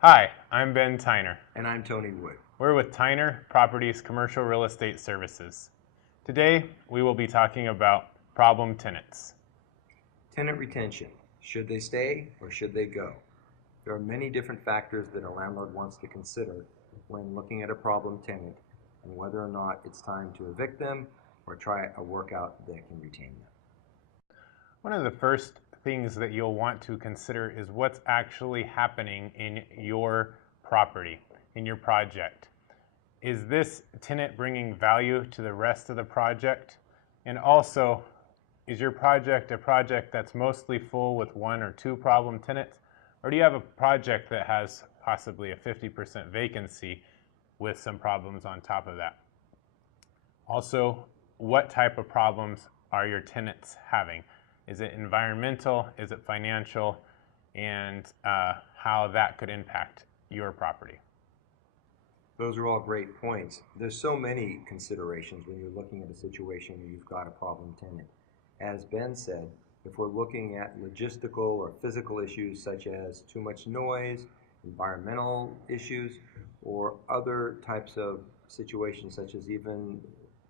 Hi, I'm Ben Tyner. And I'm Tony Wood. We're with Tyner Properties Commercial Real Estate Services. Today, we will be talking about problem tenants. Tenant retention. Should they stay or should they go? There are many different factors that a landlord wants to consider when looking at a problem tenant and whether or not it's time to evict them or try a workout that can retain them. One of the first things that you'll want to consider is what's actually happening in your property, in your project. Is this tenant bringing value to the rest of the project? And also, is your project a project that's mostly full with one or two problem tenants? Or do you have a project that has possibly a 50% vacancy with some problems on top of that? Also, what type of problems are your tenants having? Is it environmental? Is it financial? And how that could impact your property. Those are all great points. There's so many considerations when you're looking at a situation where you've got a problem tenant. As Ben said, if we're looking at logistical or physical issues such as too much noise, environmental issues, or other types of situations such as even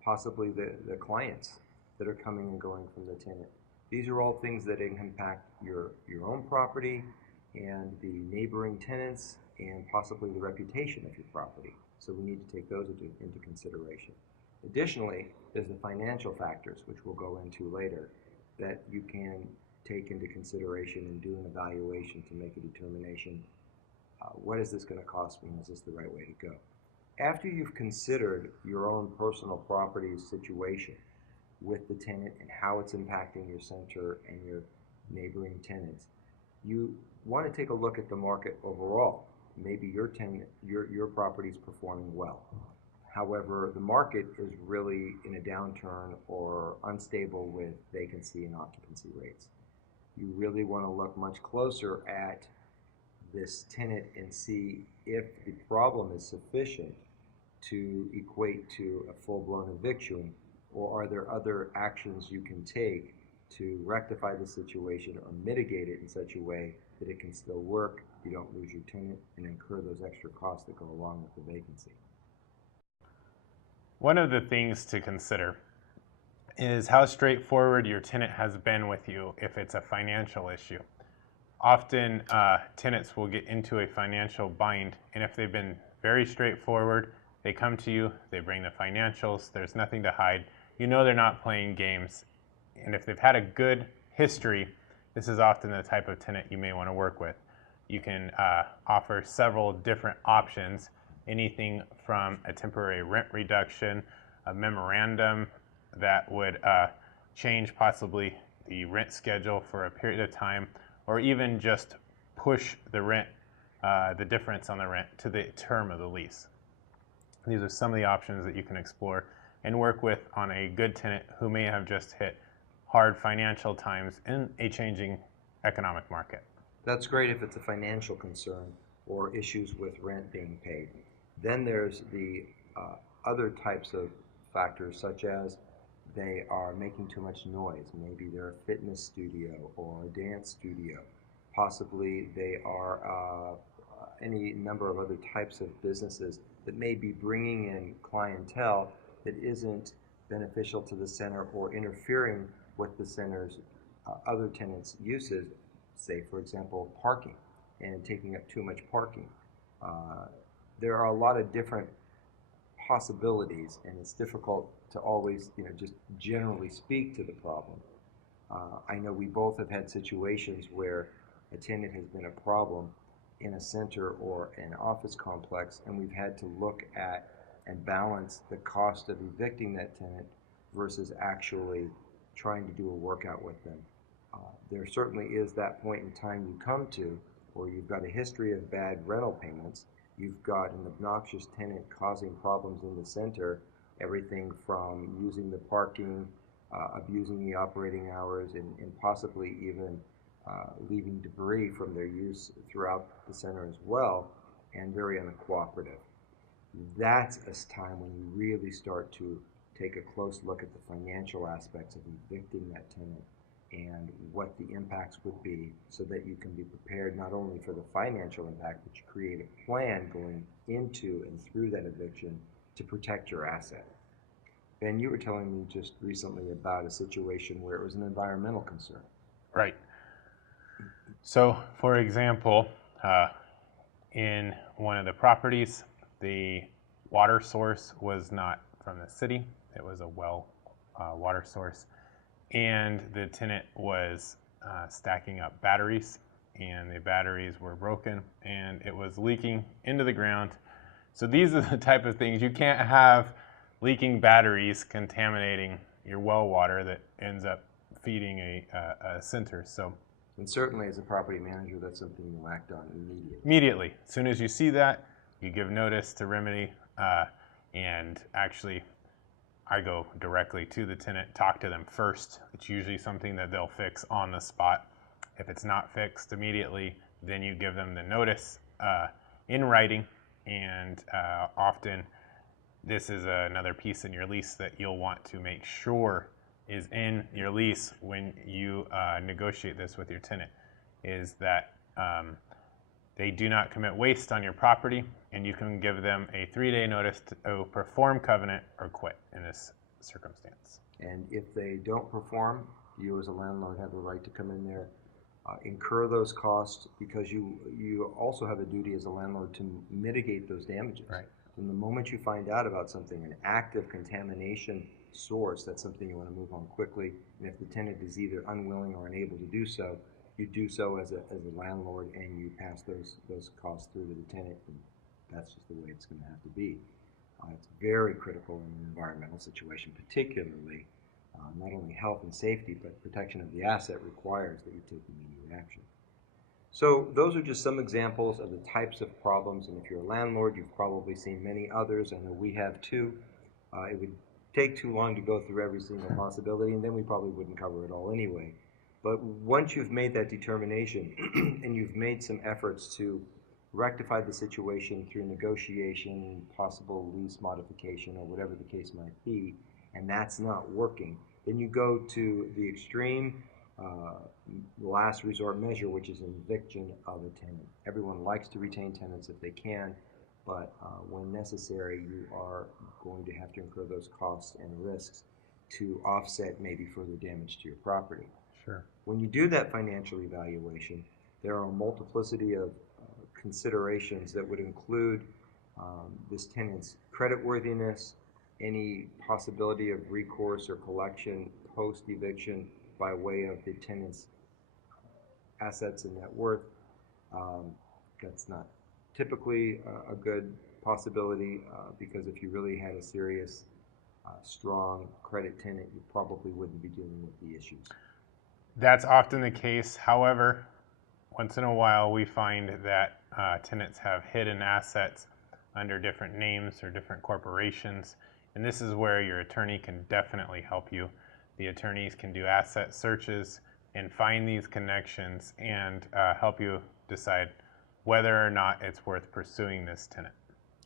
possibly the clients that are coming and going from the tenant. These are all things that impact your own property and the neighboring tenants and possibly the reputation of your property. So we need to take those into consideration. Additionally, there's the financial factors, which we'll go into later, that you can take into consideration and do an evaluation to make a determination. What is this going to cost me, and is this the right way to go? After you've considered your own personal property situation with the tenant and how it's impacting your center and your neighboring tenants, you want to take a look at the market overall. Maybe your property is performing well. However, the market is really in a downturn or unstable with vacancy and occupancy rates. You really want to look much closer at this tenant and see if the problem is sufficient to equate to a full-blown eviction, or are there other actions you can take to rectify the situation or mitigate it in such a way that it can still work, you don't lose your tenant, and incur those extra costs that go along with the vacancy. One of the things to consider is how straightforward your tenant has been with you if it's a financial issue. Often tenants will get into a financial bind, and if they've been very straightforward, they come to you, they bring the financials, there's nothing to hide. You know they're not playing games. And if they've had a good history, this is often the type of tenant you may want to work with. You can offer several different options, anything from a temporary rent reduction, a memorandum that would change possibly the rent schedule for a period of time, or even just push the rent, the difference on the rent to the term of the lease. These are some of the options that you can explore and work with on a good tenant who may have just hit hard financial times in a changing economic market. That's great if it's a financial concern or issues with rent being paid. Then there's the other types of factors, such as they are making too much noise. Maybe they're a fitness studio or a dance studio. Possibly they are any number of other types of businesses that may be bringing in clientele that isn't beneficial to the center or interfering with the center's other tenants' uses, say, for example, parking and taking up too much parking. There are a lot of different possibilities, and it's difficult to always, just generally speak to the problem. I know we both have had situations where a tenant has been a problem in a center or an office complex, and we've had to look at and balance the cost of evicting that tenant versus actually trying to do a workout with them. There certainly is that point in time you come to where you've got a history of bad rental payments, you've got an obnoxious tenant causing problems in the center, everything from using the parking, abusing the operating hours, and possibly even leaving debris from their use throughout the center as well, and very uncooperative. That's a time when you really start to take a close look at the financial aspects of evicting that tenant and what the impacts would be so that you can be prepared not only for the financial impact, but you create a plan going into and through that eviction to protect your asset. Ben, you were telling me just recently about a situation where it was an environmental concern. Right. So, for example, in one of the properties, the water source was not from the city. It was a well water source. And the tenant was stacking up batteries, and the batteries were broken, and it was leaking into the ground. So these are the type of things you can't have leaking batteries contaminating your well water that ends up feeding a center. So, and certainly as a property manager, that's something you'll act on immediately. Immediately. As soon as you see that, you give notice to remedy, and actually I go directly to the tenant, talk to them first. It's usually something that they'll fix on the spot. If it's not fixed immediately, then you give them the notice in writing, and often this is another piece in your lease that you'll want to make sure is in your lease when you negotiate this with your tenant, is that they do not commit waste on your property, and you can give them a 3-day notice to perform covenant or quit in this circumstance. And if they don't perform, you as a landlord have a right to come in there, incur those costs, because you also have a duty as a landlord to mitigate those damages. Right. From the moment you find out about something, an active contamination source, that's something you want to move on quickly. And if the tenant is either unwilling or unable to do so, you do so as a landlord, and you pass those costs through to the tenant, and that's just the way it's going to have to be. It's very critical in an environmental situation, particularly not only health and safety, but protection of the asset requires that you take immediate action. So those are just some examples of the types of problems, and if you're a landlord, you've probably seen many others. I know we have too. It would take too long to go through every single possibility, and then we probably wouldn't cover it all anyway. But once you've made that determination and you've made some efforts to rectify the situation through negotiation, possible lease modification, or whatever the case might be, and that's not working, then you go to the extreme last resort measure, which is an eviction of a tenant. Everyone likes to retain tenants if they can, but when necessary, you are going to have to incur those costs and risks to offset maybe further damage to your property. Sure. When you do that financial evaluation, there are a multiplicity of considerations that would include this tenant's creditworthiness, any possibility of recourse or collection post-eviction by way of the tenant's assets and net worth. That's not typically a good possibility because if you really had a serious, strong credit tenant, you probably wouldn't be dealing with the issues. That's often the case. However, once in a while we find that tenants have hidden assets under different names or different corporations, and this is where your attorney can definitely help you. The attorneys can do asset searches and find these connections and help you decide whether or not it's worth pursuing this tenant.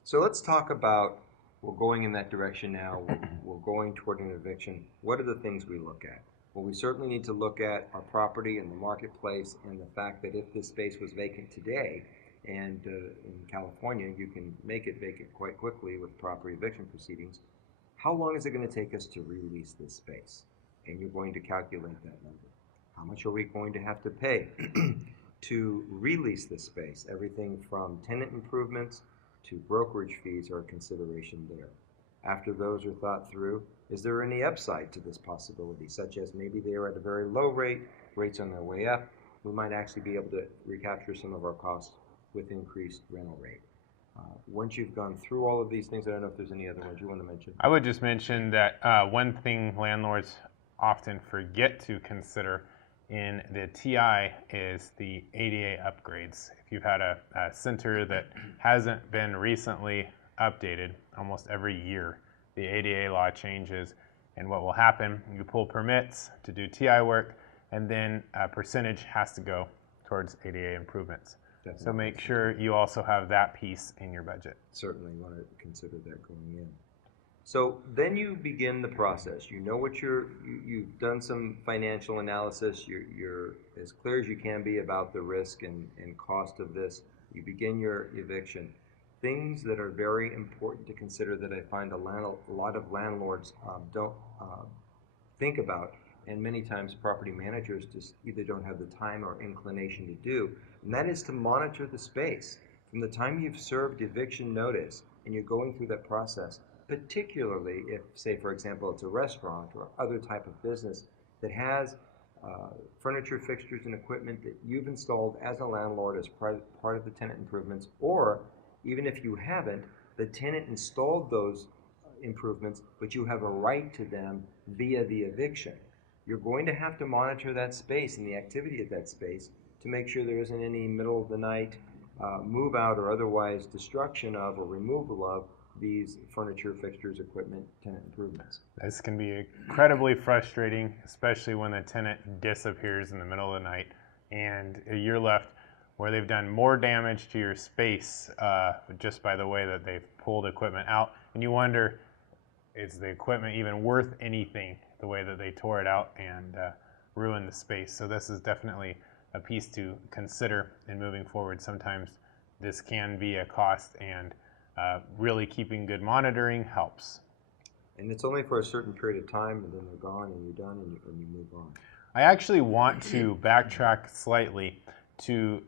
So let's talk about, we're going in that direction now, we're going toward an eviction. What are the things we look at? Well, we certainly need to look at our property and the marketplace, and the fact that if this space was vacant today, and in California you can make it vacant quite quickly with proper eviction proceedings, how long is it going to take us to release this space? And you're going to calculate that number. How much are we going to have to pay to release this space? Everything from tenant improvements to brokerage fees are a consideration there. After those are thought through, is there any upside to this possibility, such as maybe they are at a very low rate, rates on their way up, we might actually be able to recapture some of our costs with increased rental rate. Once you've gone through all of these things, I don't know if there's any other ones you want to mention. I would just mention that one thing landlords often forget to consider in the TI is the ADA upgrades. If you've had a center that hasn't been recently updated, almost every year the ADA law changes, and what will happen, you pull permits to do TI work, and then a percentage has to go towards ADA improvements. Definitely. So make sure you also have that piece in your budget. Certainly want to consider that going in. So then you begin the process. You know what you've done some financial analysis. You're as clear as you can be about the risk and cost of this. You begin your eviction. Things that are very important to consider that I find a lot of landlords don't think about, and many times property managers just either don't have the time or inclination to do, and that is to monitor the space. From the time you've served eviction notice and you're going through that process, particularly if, say, for example, it's a restaurant or other type of business that has furniture, fixtures, and equipment that you've installed as a landlord as part of the tenant improvements, or even if you haven't, the tenant installed those improvements, but you have a right to them via the eviction. You're going to have to monitor that space and the activity of that space to make sure there isn't any middle of the night move out or otherwise destruction of or removal of these furniture, fixtures, equipment, tenant improvements. This can be incredibly frustrating, especially when the tenant disappears in the middle of the night and you're left where they've done more damage to your space just by the way that they've pulled equipment out. And you wonder, is the equipment even worth anything the way that they tore it out and ruined the space? So this is definitely a piece to consider in moving forward. Sometimes this can be a cost, and really keeping good monitoring helps. And it's only for a certain period of time, and then they're gone, and you're done, and you move on. I actually want to backtrack slightly to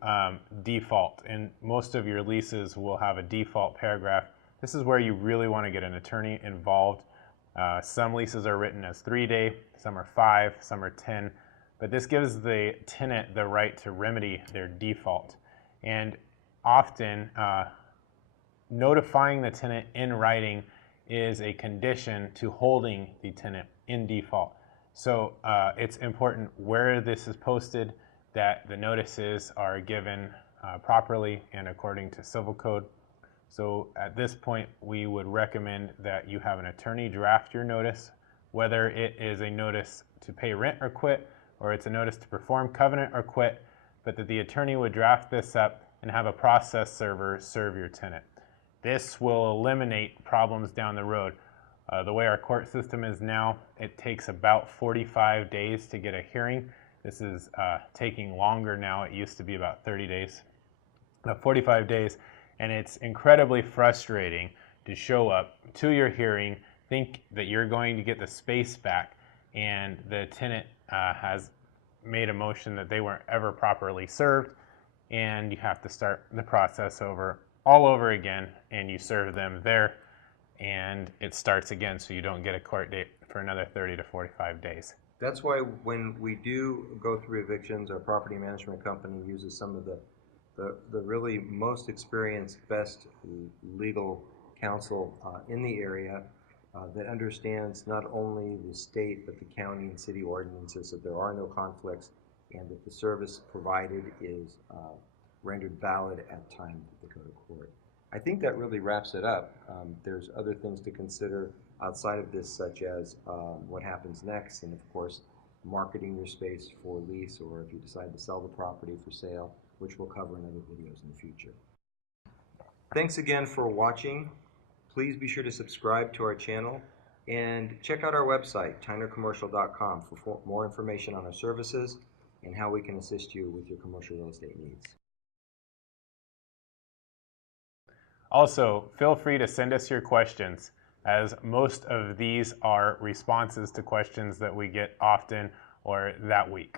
default. And most of your leases will have a default paragraph. This is where you really want to get an attorney involved. Some leases are written as 3-day, some are 5, some are 10, but this gives the tenant the right to remedy their default. And often, notifying the tenant in writing is a condition to holding the tenant in default. So it's important where this is posted, that the notices are given properly and according to civil code. So at this point, we would recommend that you have an attorney draft your notice, whether it is a notice to pay rent or quit, or it's a notice to perform covenant or quit, but that the attorney would draft this up and have a process server serve your tenant. This will eliminate problems down the road. The way our court system is now, it takes about 45 days to get a hearing. This is taking longer now. It used to be about 30 days, 45 days. And it's incredibly frustrating to show up to your hearing, think that you're going to get the space back, and the tenant has made a motion that they weren't ever properly served, and you have to start the process all over again, and you serve them there, and it starts again, so you don't get a court date for another 30 to 45 days. That's why when we do go through evictions, our property management company uses some of the really most experienced, best legal counsel in the area that understands not only the state but the county and city ordinances, that there are no conflicts, and that the service provided is rendered valid at time that they go to court. I think that really wraps it up. There's other things to consider outside of this, such as what happens next, and of course marketing your space for lease, or if you decide to sell the property for sale, which we'll cover in other videos in the future. Thanks again for watching. Please be sure to subscribe to our channel and check out our website, tynercommercial.com, for more information on our services and how we can assist you with your commercial real estate needs. Also, feel free to send us your questions, as most of these are responses to questions that we get often or that week.